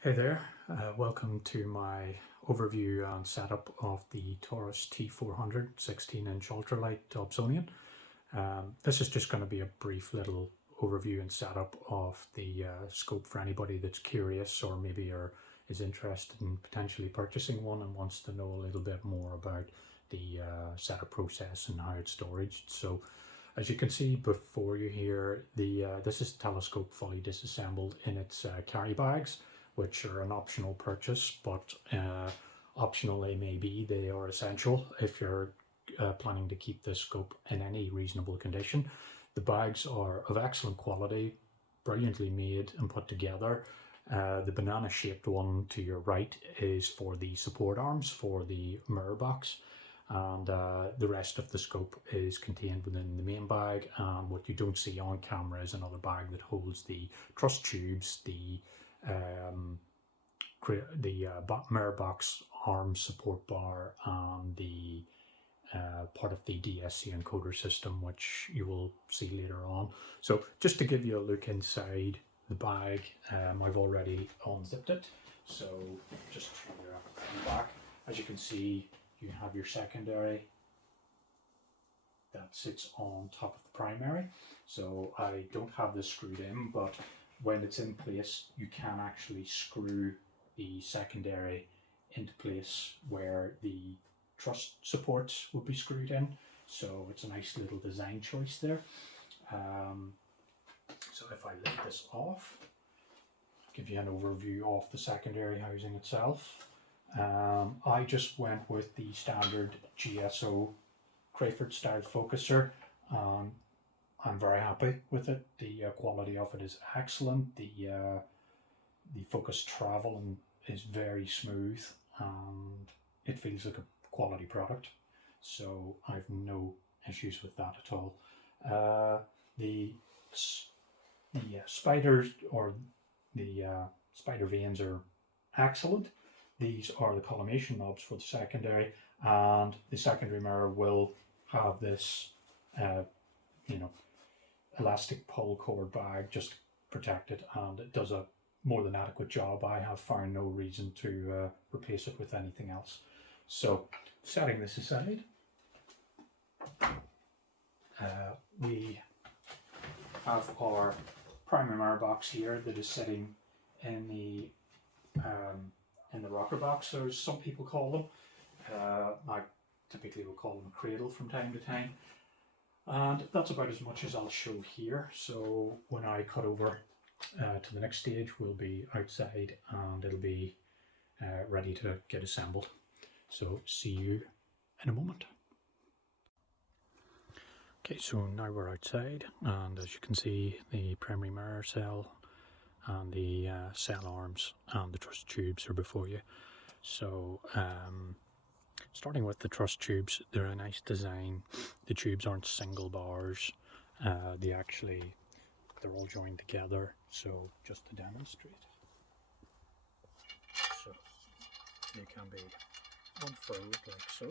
Hey there, welcome to my overview and setup of the Taurus T400 16-inch ultralight Dobsonian. This is just going to be a brief little overview and setup of the scope for anybody that's curious or maybe is interested in potentially purchasing one and wants to know a little bit more about the setup process and how it's stored. So as you can see before you here, this is the telescope fully disassembled in its carry bags, which are an optional purchase, but optional they may be, they are essential if you're planning to keep this scope in any reasonable condition. The bags are of excellent quality, brilliantly made and put together. The banana shaped one to your right is for the support arms for the mirror box, and the rest of the scope is contained within the main bag. And what you don't see on camera is another bag that holds the truss tubes, the mirror box arm support bar, and the part of the DSC encoder system, which you will see later on. So just to give you a look inside the bag, I've already unzipped it. So just from the back, as you can see, you have your secondary that sits on top of the primary. So I don't have this screwed in, but when it's in place, you can actually screw the secondary into place where the truss supports will be screwed in. So it's a nice little design choice there. So if I lift this off, give you an overview of the secondary housing itself. I just went with the standard GSO Crayford style focuser. I'm very happy with it. The quality of it is excellent. The focus travel is very smooth, and it feels like a quality product. So I've no issues with that at all. The spiders or the spider vanes are excellent. These are the collimation knobs for the secondary, and the secondary mirror will have this, elastic pull cord bag just protected, and it does a more than adequate job. I have found no reason to replace it with anything else. So setting this aside, we have our primary mirror box here that is sitting in the rocker box, or as some people call them. I typically will call them a cradle from time to time. And that's about as much as I'll show here. So when I cut over to the next stage, we'll be outside and it'll be ready to get assembled. So see you in a moment. Okay, so now we're outside, and as you can see, the primary mirror cell and the cell arms and the truss tubes are before you. So starting with the truss tubes, they're a nice design. The tubes aren't single bars, they're all joined together. So just to demonstrate, so they can be unfurled like so.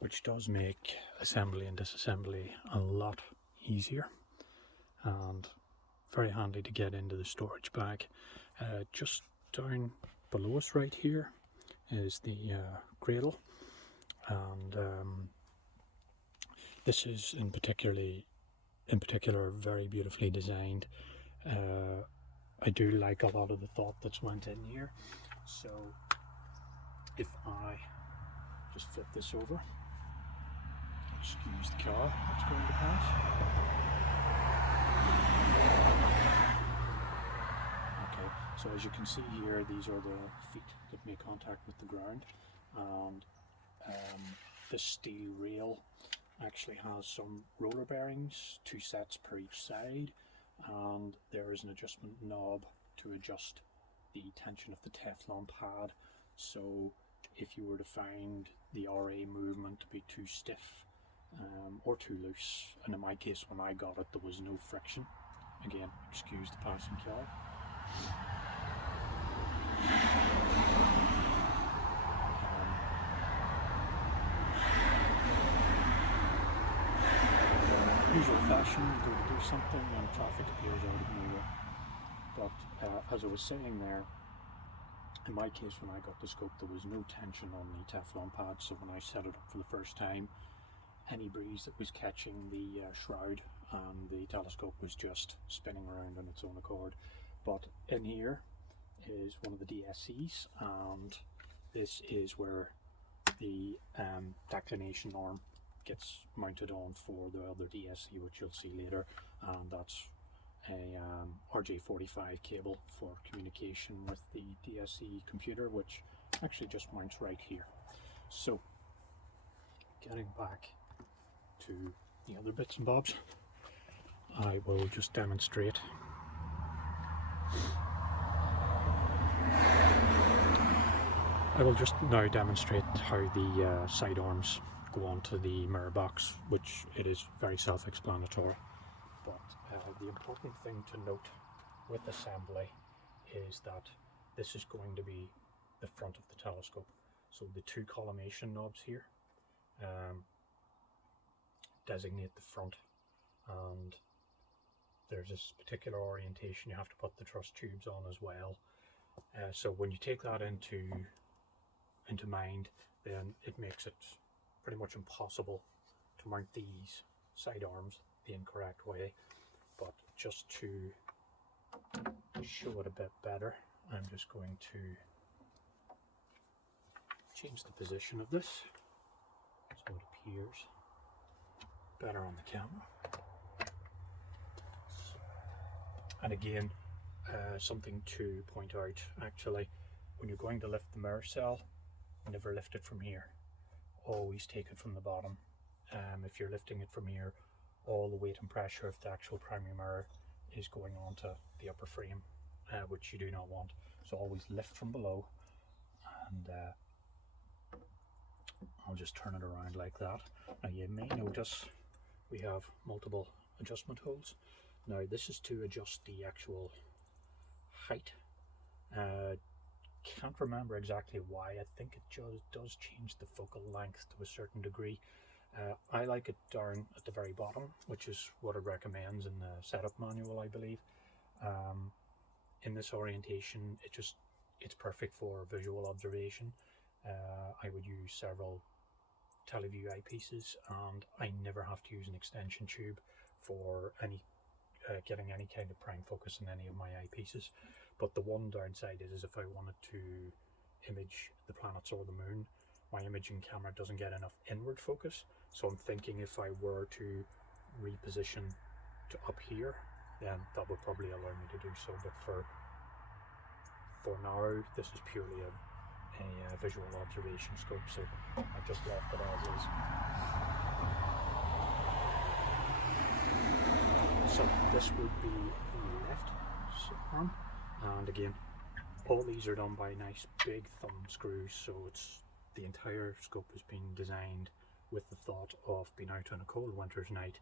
Which does make assembly and disassembly a lot easier, and very handy to get into the storage bag. Just down below us right here is the cradle, and this is in particular very beautifully designed. I do like a lot of the thought that's went in here. So if I just flip this over, excuse the car that's going to pass. Okay, so as you can see here, these are the feet that make contact with the ground, and this steel rail actually has some roller bearings, 2 sets per each side, and there is an adjustment knob to adjust the tension of the Teflon pad. So if you were to find the RA movement to be too stiff or too loose, and in my case when I got it there was no friction, again excuse the passing car. old-fashioned, go to do something and traffic appears out of nowhere. But as I was saying there, in my case when I got the scope there was no tension on the Teflon pad, so when I set it up for the first time, any breeze that was catching the shroud and the telescope was just spinning around on its own accord. But in here is one of the DSCs, and this is where the declination arm gets mounted on for the other DSC, which you'll see later, and that's a RJ45 cable for communication with the DSC computer, which actually just mounts right here. So getting back to the other bits and bobs, I will just demonstrate. I will just now demonstrate how the side arms go onto the mirror box, which it is very self-explanatory. But the important thing to note with assembly is that this is going to be the front of the telescope. So the two collimation knobs here designate the front, and there's this particular orientation you have to put the truss tubes on as well. So when you take that into mind, then it makes it pretty much impossible to mount these side arms the incorrect way. But just to show it a bit better, I'm just going to change the position of this so it appears better on the camera. And again, something to point out, actually, when you're going to lift the mirror cell, never lift it from here. Always take it from the bottom. If you're lifting it from here, all the weight and pressure of the actual primary mirror is going onto the upper frame, which you do not want. So always lift from below, and I'll just turn it around like that. Now you may notice we have multiple adjustment holes. Now this is to adjust the actual height. Can't remember exactly why. I think it just does change the focal length to a certain degree. I like it down at the very bottom, which is what it recommends in the setup manual, I believe. In this orientation, it's perfect for visual observation. I would use several teleview eyepieces, and I never have to use an extension tube for getting any kind of prime focus in any of my eyepieces. But the one downside is if I wanted to image the planets or the moon, my imaging camera doesn't get enough inward focus. So I'm thinking if I were to reposition to up here, then that would probably allow me to do so. But for now, this is purely a visual observation scope, so I just left it as is. So this would be the left arm, and again, all these are done by nice big thumb screws, so the entire scope has been designed with the thought of being out on a cold winter's night,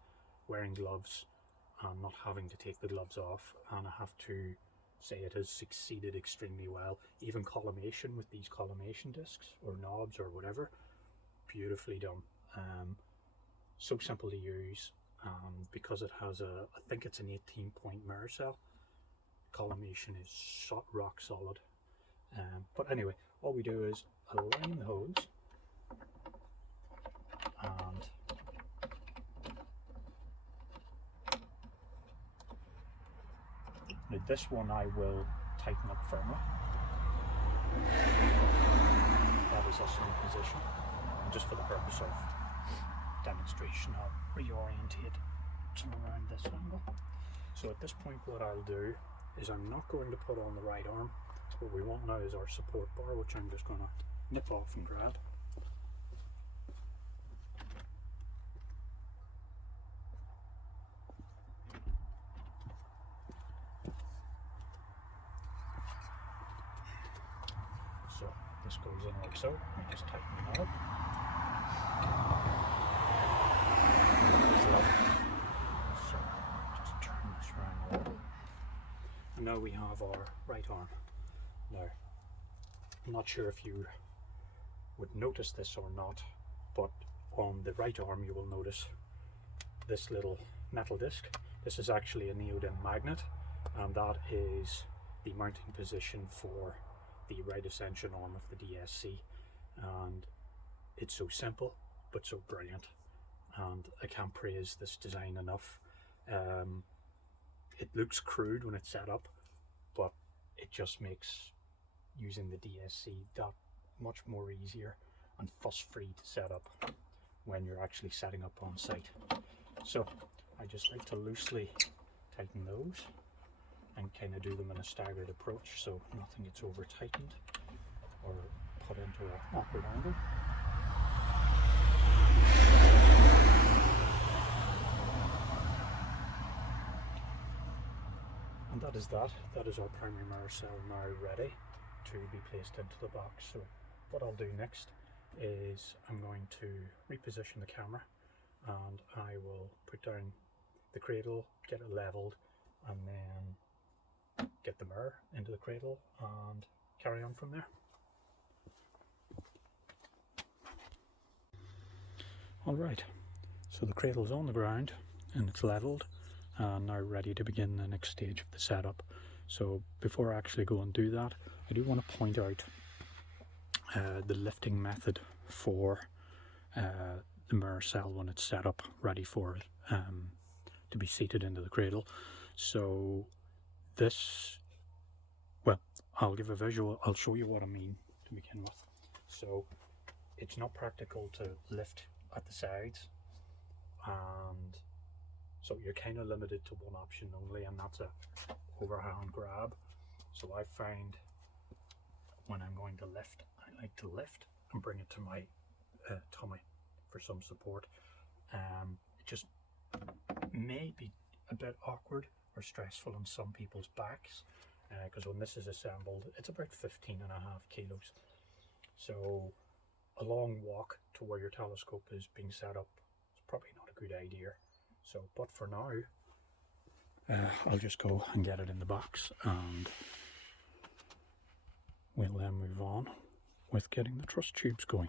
wearing gloves and not having to take the gloves off. And I have to say it has succeeded extremely well. Even collimation with these collimation discs or knobs or whatever, beautifully done. So simple to use, because it has I think it's an 18-point mirror cell. Collimation is rock solid. But anyway, all we do is align the hose, and now this one I will tighten up firmly. That is us in position, and just for the purpose of demonstration I'll reorientate to around this angle. So at this point what I'll do is I'm not going to put on the right arm. What we want now is our support bar, which I'm just going to nip off and grab. So this goes in like so. I just tighten that up. So just turn this around. And now we have our right arm. Now, I'm not sure if you would notice this or not, but on the right arm you will notice this little metal disc. This is actually a neodymium magnet, and that is the mounting position for the right ascension arm of the DSC. And it's so simple but so brilliant, and I can't praise this design enough. It looks crude when it's set up, but it just makes using the DSC that much more easier and fuss-free to set up when you're actually setting up on site. So I just like to loosely tighten those and kind of do them in a staggered approach so nothing gets over tightened or put into an awkward angle. And that is that. That is our primary mirror cell now ready to be placed into the box. So what I'll do next is I'm going to reposition the camera, and I will put down the cradle, get it leveled, and then get the mirror into the cradle and carry on from there. Alright, so the cradle's on the ground and it's leveled and now ready to begin the next stage of the setup. So before I actually go and do that, I do want to point out the lifting method for the mirror cell when it's set up ready for to be seated into the cradle. So this, well, I'll give a visual, I'll show you what I mean to begin with. So it's not practical to lift at the sides, and so you're kind of limited to one option only, and that's a overhand grab. So I find when I'm going to lift, I like to lift and bring it to my tummy for some support. It just may be a bit awkward or stressful on some people's backs, because when this is assembled, it's about 15.5 kilos. So a long walk to where your telescope is being set up is probably not a good idea. So, but for now, I'll just go and get it in the box, and we'll then move on with getting the truss tubes going.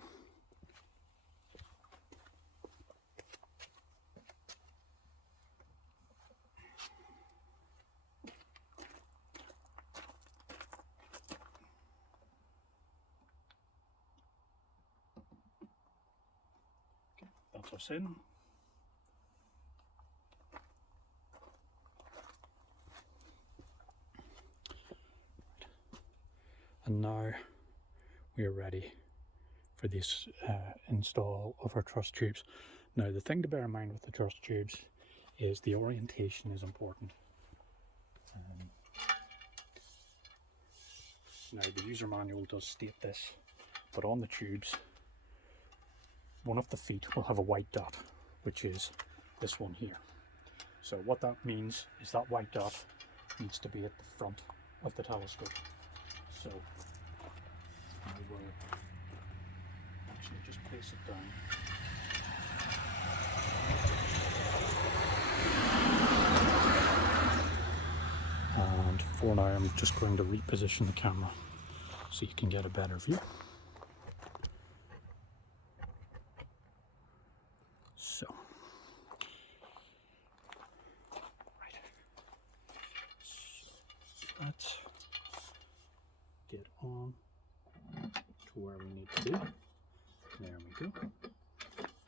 That's us in. And now we are ready for this install of our truss tubes. Now the thing to bear in mind with the truss tubes is the orientation is important. Now the user manual does state this, but on the tubes, one of the feet will have a white dot, which is this one here. So what that means is that white dot needs to be at the front of the telescope. So I will actually just place it down. And for now I'm just going to reposition the camera so you can get a better view. So, right. So let's get on to where we need to be. There we go.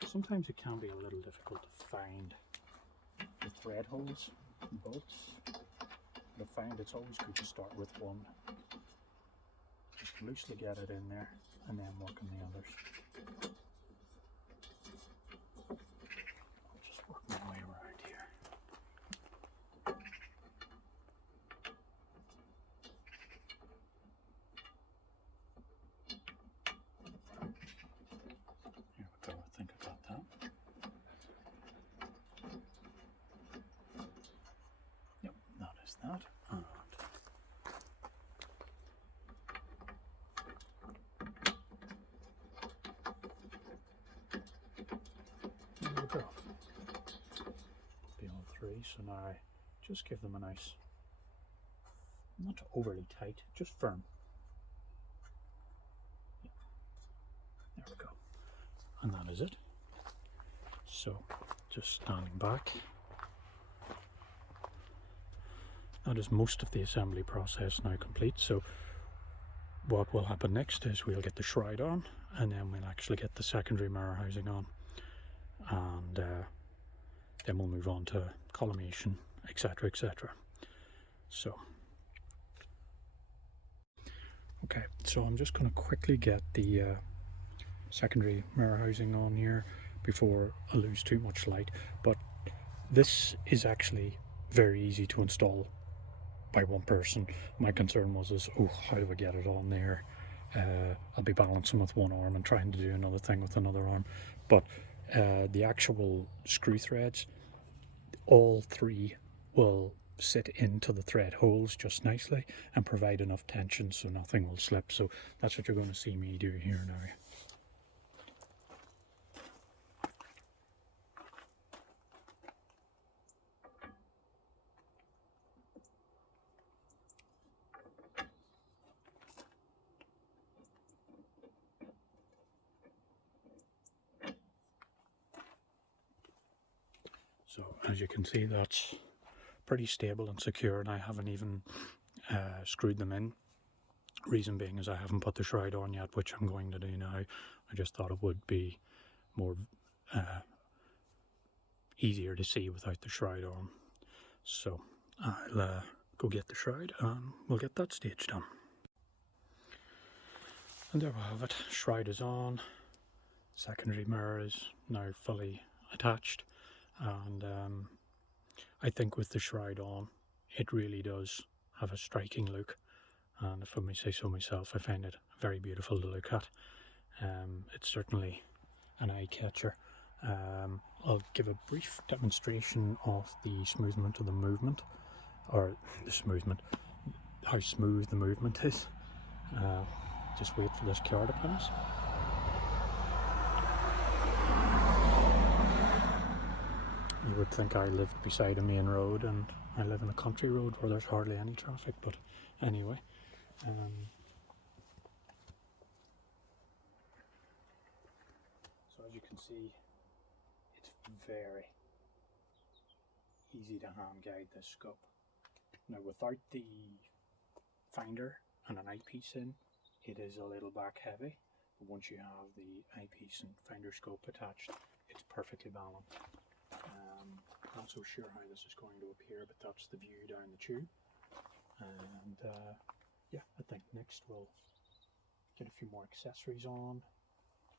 Sometimes it can be a little difficult to find the thread holes and bolts, but I find it's always good to start with one. Just loosely get it in there and then work on the others. I'll just work my way around here. Here we go, I think I got that. Yep, that is that. And there we go. Be all three, so now just give them a nice, not overly tight, just firm. Yeah. There we go. And that is it. So just standing back, that is most of the assembly process now complete. So what will happen next is we'll get the shroud on, and then we'll actually get the secondary mirror housing on, and then we'll move on to collimation, etc, etc. So okay, so I'm just going to quickly get the secondary mirror housing on here before I lose too much light, but this is actually very easy to install by one person. My concern was oh, how do I get it on there? I'll be balancing with one arm and trying to do another thing with another arm, but the actual screw threads, all three will sit into the thread holes just nicely and provide enough tension so nothing will slip. So that's what you're going to see me do here now. So as you can see, that's pretty stable and secure, and I haven't even screwed them in. Reason being is I haven't put the shroud on yet, which I'm going to do now. I just thought it would be more easier to see without the shroud on. So I'll go get the shroud and we'll get that stage done. And there we have it. Shroud is on. Secondary mirror is now fully attached, and I think with the shroud on, it really does have a striking look, and if I may say so myself, I find it very beautiful to look at. It's certainly an eye catcher. I'll give a brief demonstration of the smoothment of the movement, or the smoothment, how smooth the movement is. Just wait for this car to pass. You would think I lived beside a main road, and I live in a country road where there's hardly any traffic, but anyway. So as you can see, it's very easy to hand guide this scope. Now without the finder and an eyepiece in, it is a little back heavy, but once you have the eyepiece and finder scope attached, it's perfectly balanced. Not so sure how this is going to appear, but that's the view down the tube. And yeah, I think next we'll get a few more accessories on.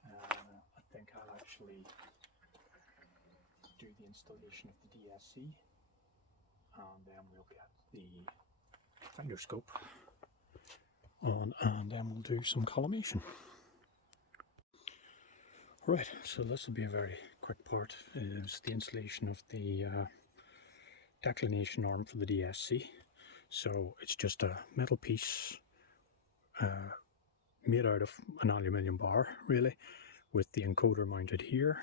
I think I'll actually do the installation of the DSC, and then we'll get the finder scope on, and then we'll do some collimation. Right, so this will be a very quick part. Is the installation of the declination arm for the DSC. So it's just a metal piece made out of an aluminium bar, really, with the encoder mounted here.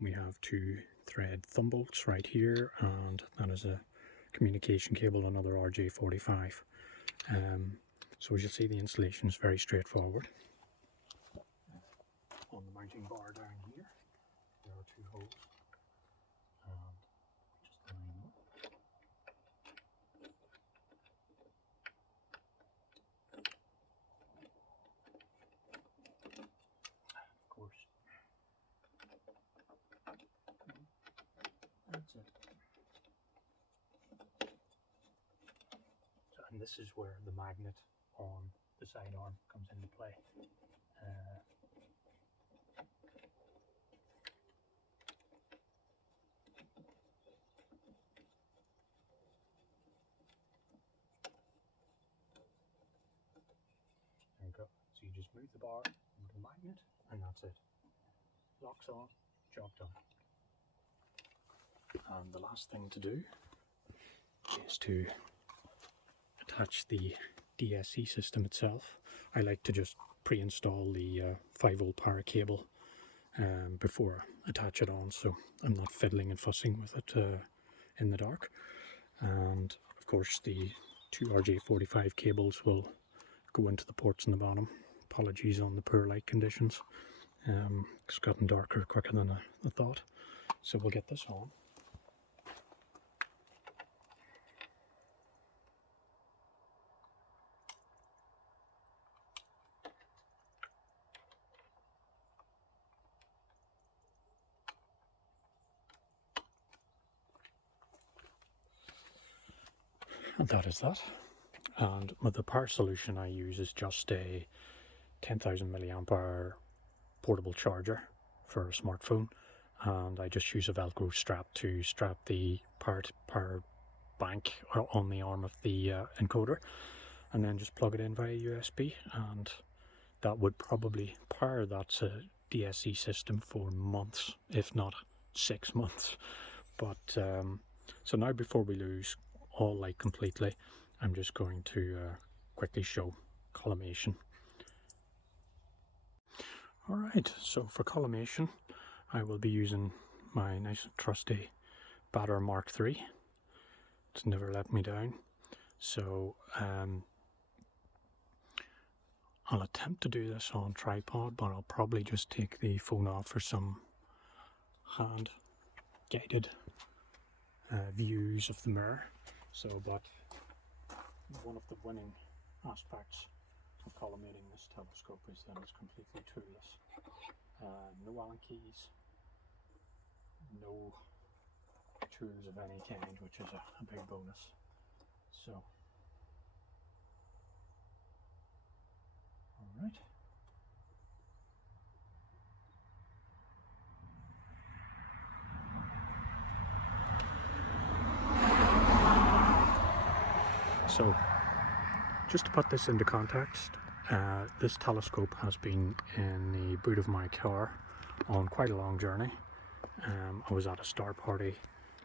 We have two thread thumb bolts right here, and that is a communication cable, another RJ45. So as you'll see, the installation is very straightforward. On the mounting bar down here, there are two holes, just line them up. Of course, that's it. So, and this is where the magnet on the sidearm comes into play. There we go. So you just move the bar over the magnet, and that's it. Locks on, job done. And the last thing to do is to attach the DSC system itself. I like to just pre-install the 5-volt power cable before I attach it on, so I'm not fiddling and fussing with it in the dark. And of course the two RJ45 cables will go into the ports in the bottom. Apologies on the poor light conditions. It's gotten darker quicker than I thought. So we'll get this on. And that is that. And the power solution I use is just a 10,000 milliamp hour portable charger for a smartphone, and I just use a Velcro strap to strap the power bank on the arm of the encoder, and then just plug it in via USB, and that would probably power that DSC system for months, if not 6 months. But so now, before we lose all light completely, I'm just going to quickly show collimation. Alright, so for collimation I will be using my nice trusty Batter Mark III. It's never let me down. So I'll attempt to do this on tripod, but I'll probably just take the phone off for some hand guided views of the mirror. So, but one of the winning aspects of collimating this telescope is that it's completely toolless. No Allen keys, no tools of any kind, which is a big bonus. So, alright. So, just to put this into context, this telescope has been in the boot of my car on quite a long journey. I was at a star party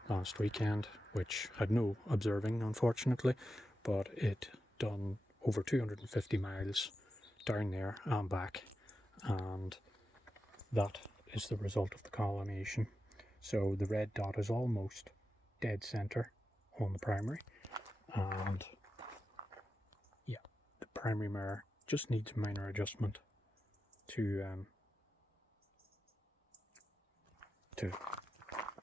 last weekend, which had no observing, unfortunately, but it done over 250 miles down there and back, and that is the result of the collimation. So the red dot is almost dead center on the primary, and yeah, the primary mirror just needs a minor adjustment to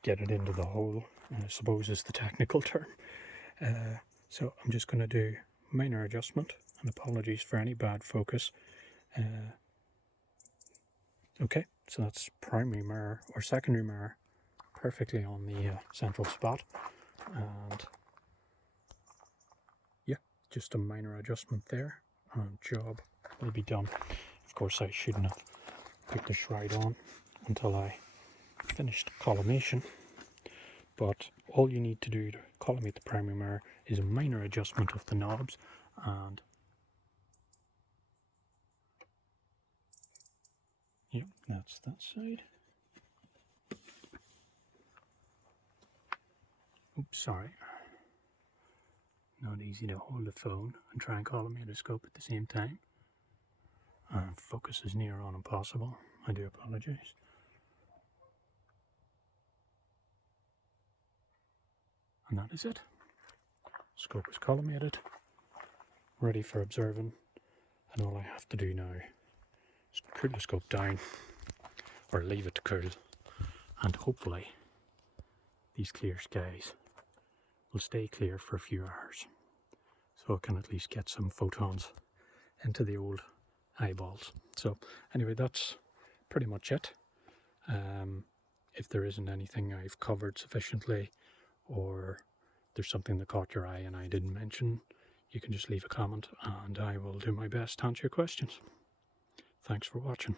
get it into the hole, I suppose is the technical term. So I'm just going to do minor adjustment, and apologies for any bad focus. Okay, so that's primary mirror or secondary mirror perfectly on the central spot, and yeah, just a minor adjustment there and job will be done. Of course, I shouldn't have put the shroud on until I finished collimation, but all you need to do to collimate the primary mirror is a minor adjustment of the knobs, and yep, that's that side. Oops, sorry. Not easy to hold the phone and try and collimate a scope at the same time. Focus is near on impossible. I do apologize. And that is it. Scope is collimated, ready for observing, and all I have to do now is cool the scope down, or leave it to cool, and hopefully these clear skies will stay clear for a few hours, so I can at least get some photons into the old eyeballs. So anyway, that's pretty much it. If there isn't anything I've covered sufficiently, or there's something that caught your eye and I didn't mention, you can just leave a comment and I will do my best to answer your questions. Thanks for watching.